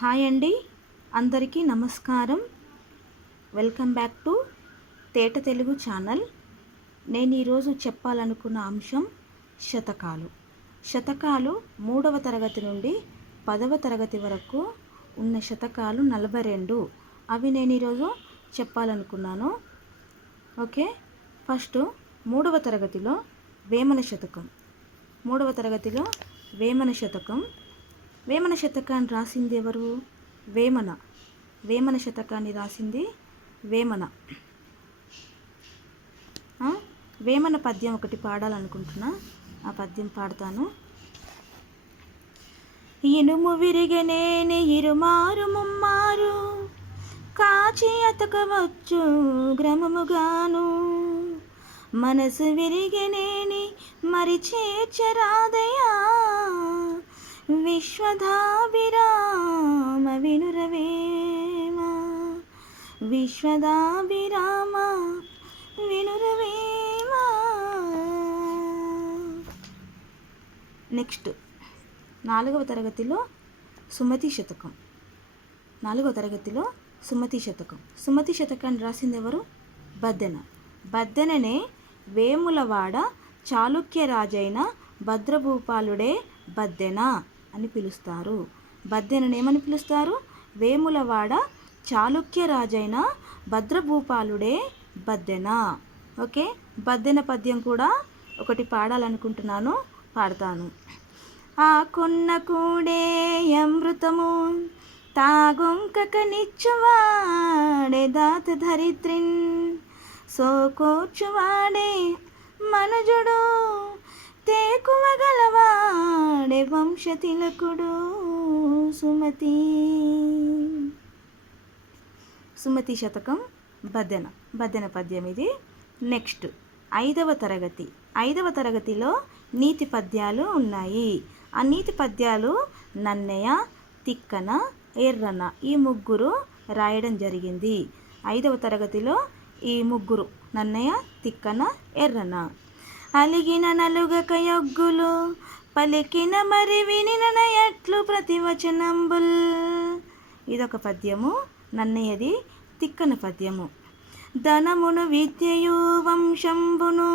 Hi అండి, అందరికీ నమస్కారం. వెల్కమ్ బ్యాక్ టు తేట తెలుగు ఛానల్. నేను ఈరోజు చెప్పాలనుకున్న అంశం శతకాలు. శతకాలు 3వ తరగతి నుండి 10వ తరగతి వరకు ఉన్న శతకాలు 42. అవి నేను ఈరోజు చెప్పాలనుకున్నాను. ఓకే, ఫస్ట్ 3వ తరగతిలో వేమన శతకం. 3వ తరగతిలో వేమన శతకం. వేమన శతకాన్ని రాసింది ఎవరు? వేమన. వేమన శతకాన్ని రాసింది వేమన. వేమన పద్యం ఒకటి పాడాలనుకుంటున్నా, ఆ పద్యం పాడతాను. ఇనుము విరిగనేని ఇరుమారు ముమ్మారు కాచి అతకవచ్చు గ్రమముగాను, మనసు విరిగనేని మరి చేర్చరాదయా, విశ్వదాభిరామ వినురవేమ, విశ్వదాభిరామ వినురవేమ. నెక్స్ట్ 4వ తరగతిలో సుమతి శతకం. 4వ తరగతిలో సుమతి శతకం. సుమతి శతకాన్ని రాసింది ఎవరు? బద్దెన. బద్దెననే వేములవాడ చాళుక్య రాజైన భద్రభూపాలుడే బద్దెన అని పిలుస్తారు. బద్దెననేమని పిలుస్తారు? వేములవాడ చాళుక్య రాజైన భద్రభూపాలుడే బద్దెన. ఓకే, బద్దెన పద్యం కూడా ఒకటి పాడాలనుకుంటున్నాను, పాడతాను. ఆ కొన్న కూడే అమృతము తాగొంకక నిచ్చువాడే దాత ధరిత్రిన్, సోకోర్చువాడే మనుజుడు తేకువగలవాడే వంశతిలకుడు సుమతి. సుమతి శతకం బద్దెన. బద్దెన పద్యం ఇది. నెక్స్ట్ 5వ తరగతి. 5వ తరగతిలో నీతి పద్యాలు ఉన్నాయి. ఆ నీతి పద్యాలు నన్నయ్య, తిక్కన, ఎర్రన ఈ ముగ్గురు రాయడం జరిగింది. 5వ తరగతిలో ఈ ముగ్గురు నన్నయ్య, తిక్కన, ఎర్రన. అలిగిన నలుగక యొగ్గులు పలికిన మరి వినిన ఎట్లు ప్రతివచనంబుల్. ఇదొక పద్యము, నన్నయ్యది. తిక్కన పద్యము. ధనమును విద్యయు వంశంబును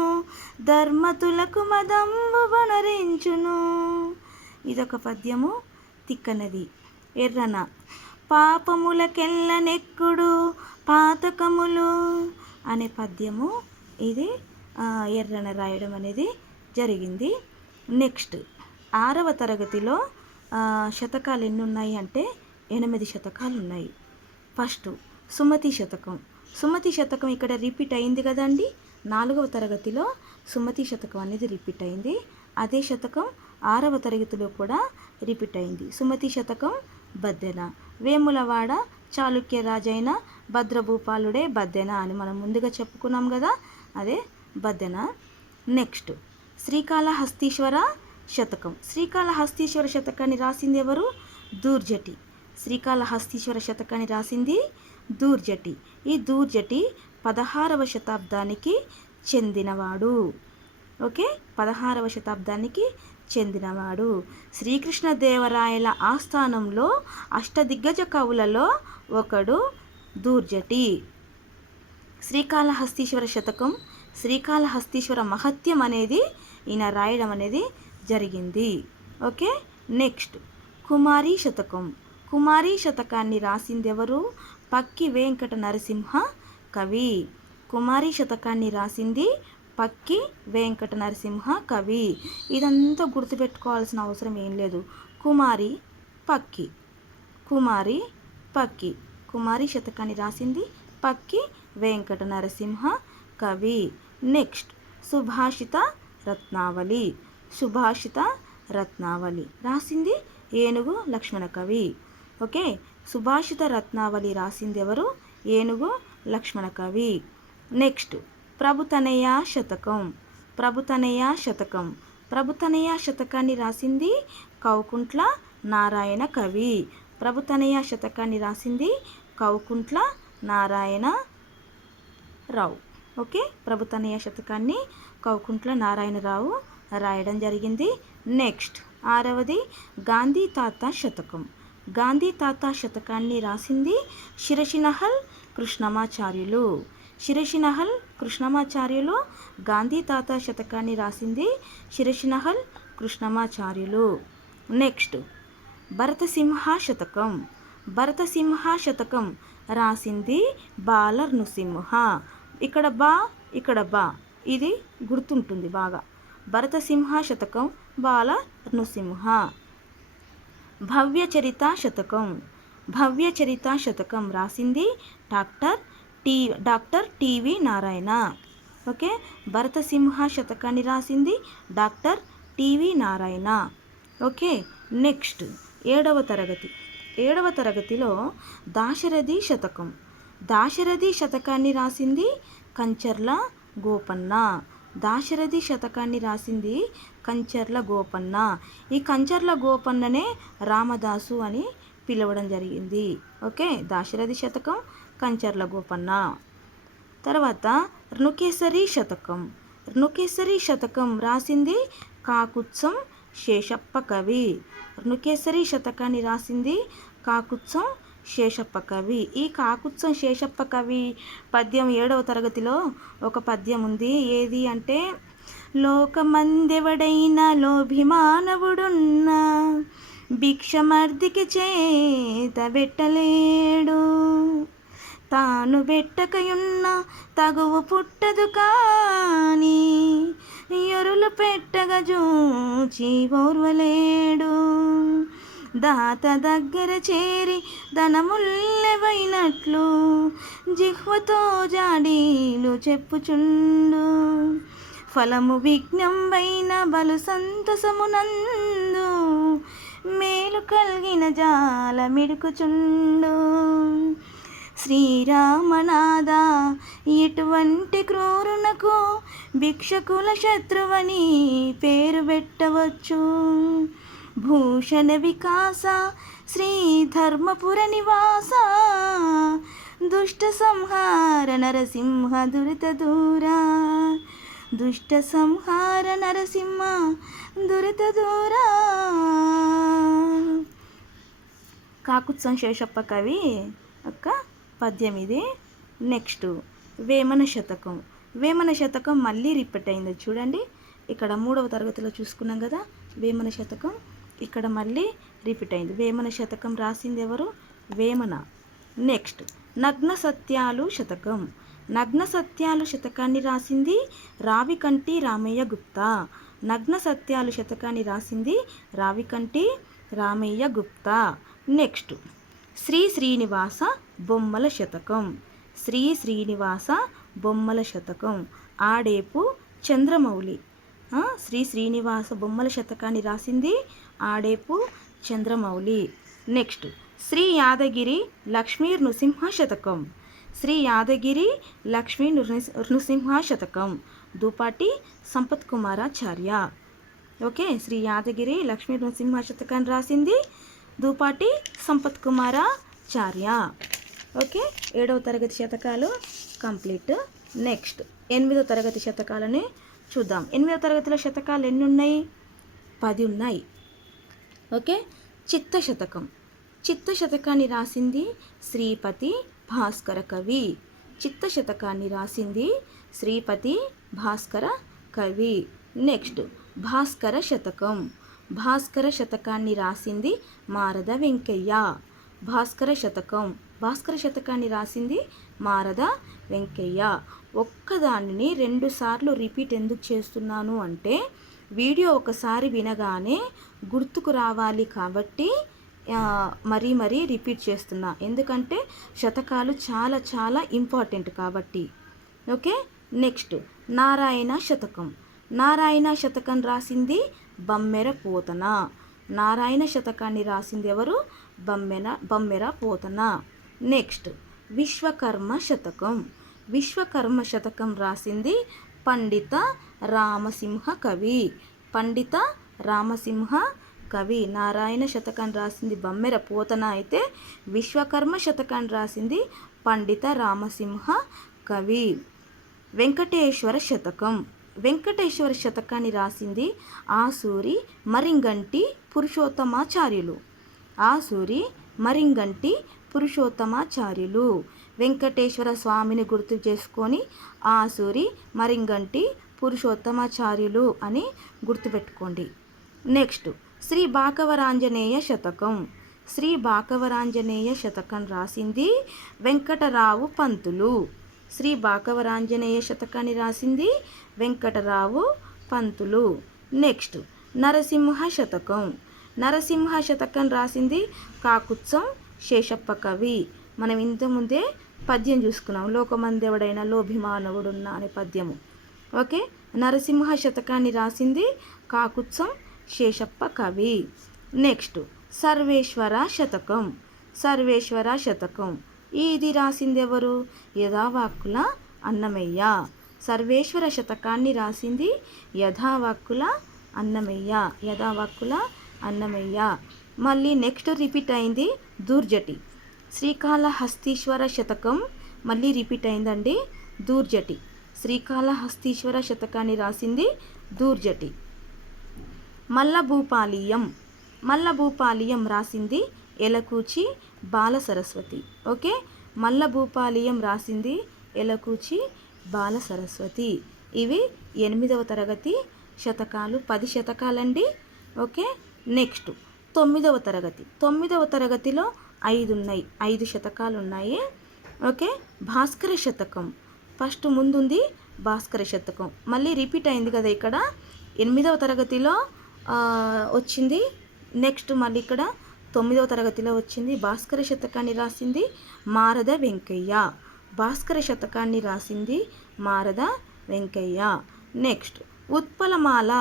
ధర్మతులకు మదంబు బొనరించును. ఇదొక పద్యము, తిక్కనది. ఎర్రన పాపములకెల్ల నెక్కుడు పాతకములు అనే పద్యము. ఇది ఎర్రన రాయడం అనేది జరిగింది. నెక్స్ట్ 6వ తరగతిలో శతకాలు ఎన్ని ఉన్నాయి అంటే 8 శతకాలు ఉన్నాయి. ఫస్ట్ సుమతి శతకం. సుమతి శతకం ఇక్కడ రిపీట్ అయింది కదండి. 4వ తరగతిలో సుమతి శతకం అనేది రిపీట్ అయింది. అదే శతకం 6వ తరగతిలో కూడా రిపీట్ అయింది. సుమతి శతకం బద్దెన. వేములవాడ చాళుక్య రాజైన భద్రభూపాలుడే బద్దెన అని మనం ముందుగా చెప్పుకున్నాం కదా, అదే బద్దెన. నెక్స్ట్ శ్రీకాళహస్తీశ్వర శతకం. శ్రీకాళహస్తీశ్వర శతకాన్ని రాసింది ఎవరు? దూర్జటి. శ్రీకాళహస్తీశ్వర శతకాన్ని రాసింది దూర్జటి. ఈ దూర్జటి 16వ శతాబ్దానికి చెందినవాడు. ఓకే, 16వ శతాబ్దానికి చెందినవాడు. శ్రీకృష్ణదేవరాయల ఆస్థానంలో అష్టదిగ్గజ కవులలో ఒకడు దూర్జటి. శ్రీకాళహస్తీశ్వర శతకం, శ్రీకాళహస్తీశ్వర మహత్యం అనేది ఈయన రాయడం అనేది జరిగింది. ఓకే, నెక్స్ట్ కుమారీ శతకం. కుమారీ శతకాన్ని రాసింది ఎవరు? పక్కి వెంకట నరసింహ కవి. కుమారీ శతకాన్ని రాసింది పక్కి వెంకట నరసింహ కవి. ఇదంతా గుర్తుపెట్టుకోవాల్సిన అవసరం ఏం లేదు. కుమారి, పక్కి, కుమారి, పక్కి. కుమారీ శతకాన్ని రాసింది పక్కి వెంకట నరసింహ కవి. నెక్స్ట్ సుభాషిత రత్నావళి. సుభాషిత రత్నావళి రాసింది ఏనుగు లక్ష్మణ కవి. ఓకే, సుభాషిత రత్నావళి రాసింది ఎవరు? ఏనుగు లక్ష్మణ కవి. నెక్స్ట్ ప్రభుతనయ శతకం. ప్రభుతనయ శతకం. ప్రభుతనయ శతకాన్ని రాసింది కౌకుంట్ల నారాయణ కవి. ప్రభుతనయ శతకాన్ని రాసింది కౌకుంట్ల నారాయణ రావు. ఓకే, ప్రభుతనయ శతకాన్ని కౌకుంట్ల నారాయణరావు రాయడం జరిగింది. నెక్స్ట్ 6వది గాంధీ తాత శతకం. గాంధీ తాత శతకాన్ని రాసింది శిరసినహల్ కృష్ణమాచార్యులు. శిరసినహల్ కృష్ణమాచార్యులు గాంధీ తాత శతకాన్ని రాసింది శిరసినహల్ కృష్ణమాచార్యులు. నెక్స్ట్ భరతసింహ శతకం. భరతసింహ శతకం రాసింది బాల నృసింహ. ఇక్కడ బా ఇది గుర్తుంటుంది బాగా. భరతసింహ శతకం బాల నృసింహ. భవ్యచరిత శతకం. భవ్యచరిత శతకం రాసింది డాక్టర్ టివి నారాయణ. ఓకే, భరతసింహ శతకాన్ని రాసింది doctor TV Narayana. Okay, next 7వ తరగతి. 7వ తరగతిలో దాశరథి శతకం. దాశరథి శతకాన్ని రాసింది కంచర్ల గోపన్న. దాశరథి శతకాన్ని రాసింది కంచర్ల గోపన్న. ఈ కంచర్ల గోపన్ననే రామదాసు అని పిలవడం జరిగింది. ఓకే, దాశరథి శతకం కంచర్ల గోపన్న. తర్వాత రుణకేసరి శతకం. రుణకేసరి శతకం రాసింది కాకుత్సం శేషప్ప కవి. రుణకేసరి శతకాన్ని రాసింది కాకుత్సం శేషప్ప కవి. ఈ కాకుత్సం శేషప్ప కవి పద్యం 7వ తరగతిలో ఒక పద్యం ఉంది. ఏది అంటే, లోకమందెవడైనా లోభిమానవుడున్నా భిక్షమర్దికి చేత పెట్టలేడు, తాను పెట్టకయున్న తగువు పుట్టదు కానీ ఎరులు పెట్టగా జూచి ఓర్వలేడు, దాత దగ్గర చేరి ధనముల్లెవైనట్లు జిహ్వతో జాడీలు చెప్పుచుండు, ఫలము విఘ్నంబైన బలు సంతసమునందు మేలు కలిగిన జాల మిడుకుచుండు. శ్రీరామనాథ ఇటువంటి క్రూరునకు భిక్షకుల శత్రువని పేరు పెట్టవచ్చు. భూషణ వికాస శ్రీ ధర్మపుర నివాస దుష్ట సంహార నరసింహ దురిత దూరా, దుష్ట సంహార నరసింహ దురిత దూరా. కాకుత్సం శేషప్ప కవి యొక్క పద్యం ఇది. నెక్స్ట్ వేమన శతకం. వేమన శతకం మళ్ళీ రిపీట్ అయింది చూడండి. ఇక్కడ 3వ తరగతిలో చూసుకున్నాం కదా వేమన శతకం. ఇక్కడ మళ్ళీ రిపీట్ అయింది. వేమన శతకం రాసింది ఎవరు? వేమన. నెక్స్ట్ నగ్న సత్యాలు శతకం. నగ్న సత్యాలు శతకాన్ని రాసింది రావికంటి రామయ్య గుప్తా. నగ్న సత్యాలు శతకాన్ని రాసింది రావికంటి రామయ్య గుప్తా. నెక్స్ట్ శ్రీ శ్రీనివాస బొమ్మల శతకం. శ్రీ శ్రీనివాస బొమ్మల శతకం ఆడేపు చంద్రమౌళి. శ్రీ శ్రీనివాస బొమ్మల శతకాన్ని రాసింది ఆడేపు చంద్రమౌళి. నెక్స్ట్ శ్రీ యాదగిరి లక్ష్మీ నృసింహ శతకం. శ్రీ యాదగిరి లక్ష్మీ నృసింహ శతకం దుపాటి సంపత్ కుమారాచార్య. ఓకే, శ్రీ యాదగిరి లక్ష్మీ నృసింహ శతకాన్ని రాసింది దుపాటి సంపత్ కుమారాచార్య. ఓకే, 7వ తరగతి శతకాలు కంప్లీట్. నెక్స్ట్ 8వ తరగతి శతకాలని చూద్దాం. 8వ తరగతిలో శతకాలు ఎన్ని ఉన్నాయి? 10 ఉన్నాయి. ఓకే, చిత్త శతకం. చిత్త శతకాన్ని రాసింది శ్రీపతి భాస్కర కవి. చిత్త శతకాన్ని రాసింది శ్రీపతి భాస్కర కవి. నెక్స్ట్ భాస్కర శతకం. భాస్కర శతకాన్ని రాసింది మారద వెంకయ్య. భాస్కర శతకం. భాస్కర శతకాన్ని రాసింది మారద వెంకయ్య. ఒక్కదానిని 2 సార్లు రిపీట్ ఎందుకు చేస్తున్నాను అంటే, వీడియో ఒకసారి వినగానే గుర్తుకు రావాలి కాబట్టి మరీ రిపీట్ చేస్తున్నా. ఎందుకంటే శతకాలు చాలా చాలా ఇంపార్టెంట్ కాబట్టి. ఓకే, నెక్స్ట్ నారాయణ శతకం. నారాయణ శతకం రాసింది బమ్మెర పోతన. నారాయణ శతకాన్ని రాసింది ఎవరు? బమ్మెర పోతన. నెక్స్ట్ విశ్వకర్మ శతకం. విశ్వకర్మ శతకం రాసింది పండిత రామసింహ కవి. పండిత రామసింహ కవి. నారాయణ శతకాన్ని రాసింది బమ్మెర పోతన అయితే విశ్వకర్మ శతకాన్ని రాసింది పండిత రామసింహ కవి. వెంకటేశ్వర శతకం. వెంకటేశ్వర శతకాన్ని రాసింది ఆసూరి మరింగంటి పురుషోత్తమాచార్యులు. ఆసూరి మరింగంటి పురుషోత్తమాచార్యులు. వెంకటేశ్వర స్వామిని గుర్తు చేసుకొని ఆసూరి మరింగంటి పురుషోత్తమాచార్యులు అని గుర్తుపెట్టుకోండి. నెక్స్ట్ శ్రీ బాకవరాంజనేయ శతకం. శ్రీ బాకవరాంజనేయ శతకం రాసింది వెంకటరావు పంతులు. శ్రీ బాకవరాంజనేయ శతకాన్ని రాసింది వెంకటరావు పంతులు. నెక్స్ట్ నరసింహ శతకం. నరసింహ శతకం రాసింది కాకుత్సం శేషప్ప కవి. మనం ఇంతకుముందే పద్యం చూసుకున్నాం, లోకమందెవడైనా లోభిమానవుడున్నా అనే పద్యము. ఓకే, నరసింహ శతకాన్ని రాసింది కాకుత్సం శేషప్ప కవి. నెక్స్ట్ సర్వేశ్వర శతకం. సర్వేశ్వర శతకం ఇది రాసింది ఎవరు? యథావాక్కుల అన్నమయ్య. సర్వేశ్వర శతకాన్ని రాసింది యథావాక్కుల అన్నమయ్య. యథావాక్కుల అన్నమయ్య. మళ్ళీ నెక్స్ట్ రిపీట్ అయింది దూర్జటి. శ్రీకాళహస్తీశ్వర శతకం మళ్ళీ రిపీట్ అయిందండి, దూర్జటి. శ్రీకాళహస్తీశ్వర శతకాన్ని రాసింది దూర్జటి. మల్లభూపాలీయం. మల్లభూపాలీయం రాసింది ఎలకూచి బాల సరస్వతి. ఓకే, మల్లభూపాలీయం రాసింది ఎలకూచి బాల సరస్వతి. ఇవి 8వ తరగతి శతకాలు, 10 శతకాలండి. ఓకే, నెక్స్ట్ 9వ తరగతి. 9వ తరగతిలో 5 ఉన్నాయి, 5 శతకాలు ఉన్నాయి. ఓకే, భాస్కర శతకం ఫస్ట్ ముందుంది. భాస్కర శతకం మళ్ళీ రిపీట్ అయింది కదా, ఇక్కడ 8వ తరగతిలో వచ్చింది. నెక్స్ట్ మళ్ళీ ఇక్కడ 9వ తరగతిలో వచ్చింది. భాస్కర శతకాన్ని రాసింది మారద వెంకయ్య. భాస్కర శతకాన్ని రాసింది మారద వెంకయ్య. నెక్స్ట్ ఉత్పలమాల.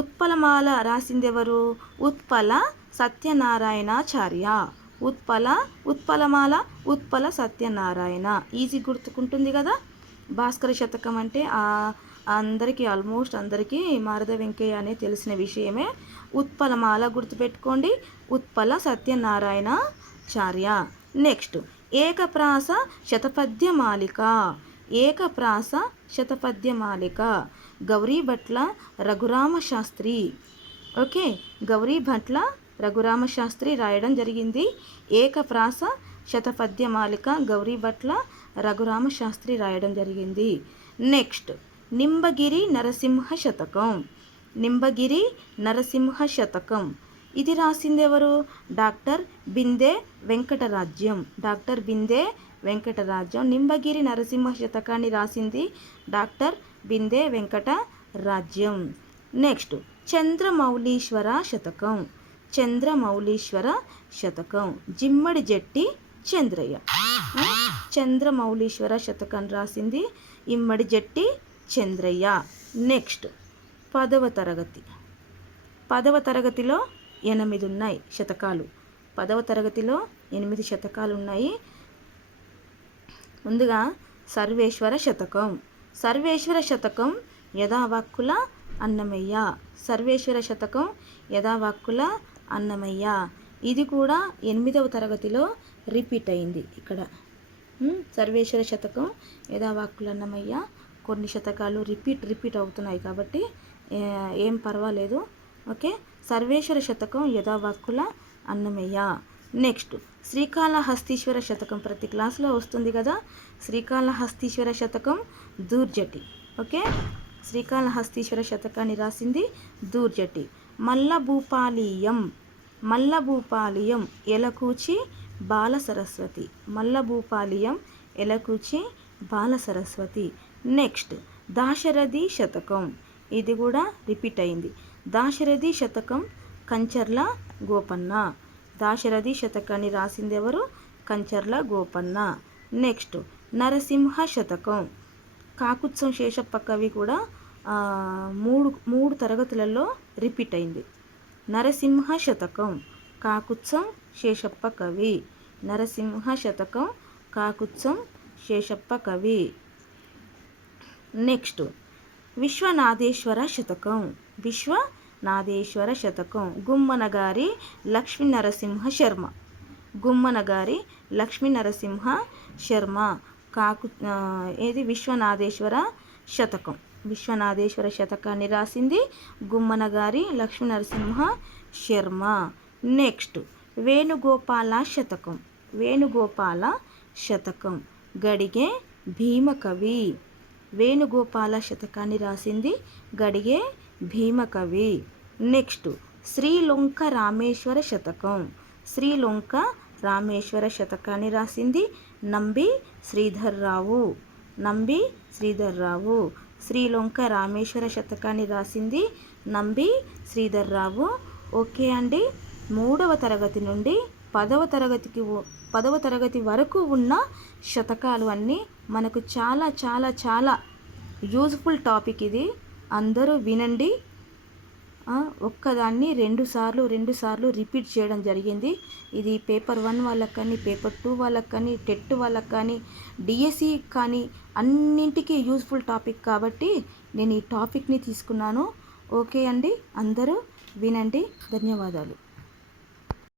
ఉత్పలమాల రాసింది ఎవరు? ఉత్పల సత్యనారాయణాచార్య. ఉత్పలమాల ఉత్పల సత్యనారాయణ. ఈజీ గుర్తుకుంటుంది కదా. భాస్కర శతకం అంటే అందరికీ, ఆల్మోస్ట్ అందరికీ మారద వెంకయ్య అనే తెలిసిన విషయమే. ఉత్పలమాల గుర్తుపెట్టుకోండి, ఉత్పల సత్యనారాయణాచార్య. నెక్స్ట్ ఏకప్రాస శతపద్యమాలిక. ఏకప్రాస శతపద్యమాలిక గౌరీభట్ల రఘురామశాస్త్రి. ఓకే, గౌరీభట్ల రఘురామశాస్త్రి రాయడం జరిగింది. ఏకప్రాస శతపద్యమాలిక గౌరీభట్ల రఘురామశాస్త్రి రాయడం జరిగింది. నెక్స్ట్ నింబగిరి నరసింహ శతకం. నింబగిరి నరసింహ శతకం ఇది రాసింది ఎవరు? డాక్టర్ బిందే వెంకటరాజ్యం. డాక్టర్ బిందే వెంకటరాజ్యం. నింబగిరి నరసింహ శతకాన్ని రాసింది డాక్టర్ బిందే వెంకటరాజ్యం. నెక్స్ట్ చంద్రమౌళీశ్వర శతకం. చంద్రమౌళీశ్వర శతకం జిమ్మడి జట్టి చంద్రయ్య. చంద్రమౌళీశ్వర శతకం రాసింది ఇమ్మడి జట్టి చంద్రయ్య. నెక్స్ట్ 10వ తరగతి. 10వ తరగతిలో 8 ఉన్నాయి శతకాలు. 10వ తరగతిలో 8 శతకాలు ఉన్నాయి. ముందుగా సర్వేశ్వర శతకం. సర్వేశ్వర శతకం యథావాక్కుల అన్నమయ్య. సర్వేశ్వర శతకం యథావాక్కుల అన్నమయ్య. ఇది కూడా 8వ తరగతిలో రిపీట్ అయింది. ఇక్కడ సర్వేశ్వర శతకం యథావాక్కుల అన్నమయ్య. కొన్ని శతకాలు రిపీట్ అవుతున్నాయి కాబట్టి ఏం పర్వాలేదు. ఓకే, సర్వేశ్వర శతకం యథావాక్కుల అన్నమయ్య. నెక్స్ట్ శ్రీకాళహస్తీశ్వర శతకం ప్రతి క్లాసులో వస్తుంది కదా. శ్రీకాళహస్తీశ్వర శతకం దూర్జటి. ఓకే, శ్రీకాళహస్తీశ్వర శతకాన్ని రాసింది దూర్జటి. మల్లభూపాలీయం. మల్లభూపాలీయం ఎలకూచి బాల సరస్వతి. మల్లభూపాలీయం ఎలకూచి బాల సరస్వతి. నెక్స్ట్ దాశరథి శతకం. ఇది కూడా రిపీట్ అయింది. దాశరథి శతకం కంచర్ల గోపన్న. దాశరథి శతకాన్ని రాసింది ఎవరు? కంచర్ల గోపన్న. నెక్స్ట్ నరసింహ శతకం కాకుత్సం శేషప్ప కవి కూడా మూడు తరగతులలో రిపీట్ అయింది. నరసింహ శతకం కాకుత్సం శేషప్ప కవి. నరసింహ శతకం కాకుత్సం శేషప్ప కవి. నెక్స్ట్ విశ్వనాథేశ్వర శతకం. విశ్వనాథేశ్వర శతకం గుమ్మనగారి లక్ష్మీ నరసింహ శర్మ. గుమ్మనగారి లక్ష్మీ నరసింహ శర్మ ఏది విశ్వనాథేశ్వర శతకం. విశ్వనాథేశ్వర శతకాన్ని రాసింది గుమ్మనగారి లక్ష్మీ నరసింహ శర్మ. నెక్స్ట్ వేణుగోపాల శతకం, వేణుగోపాల శతకం, గడిగే భీమకవి. వేణుగోపాల శతకాన్ని రాసింది గడిగే భీమకవి. నెక్స్ట్ శ్రీలొంక రామేశ్వర శతకం, శ్రీలొంక రామేశ్వర శతకాన్ని రాసింది నంబి శ్రీధర్రావు, నంబి శ్రీధర్రావు. శ్రీలొంక రామేశ్వర శతకాన్ని రాసింది నంబి శ్రీధర్రావు. ఓకే అండి, 3వ తరగతి నుండి 10వ తరగతి వరకు ఉన్న శతకాలు అన్నీ మనకు చాలా చాలా చాలా యూజ్ఫుల్ టాపిక్ ఇది. అందరూ వినండి. ఒక్కదాన్ని 2 సార్లు రిపీట్ చేయడం జరిగింది. ఇది పేపర్ 1 వాళ్ళకి కానీ, పేపర్ 2 వాళ్ళకి కానీ, టెట్ వాళ్ళకి కానీ, డిఎస్సి కానీ అన్నింటికీ యూజ్ఫుల్ టాపిక్ కాబట్టి నేను ఈ టాపిక్ని తీసుకున్నాను. ఓకే అండి, అందరూ వినండి. ధన్యవాదాలు.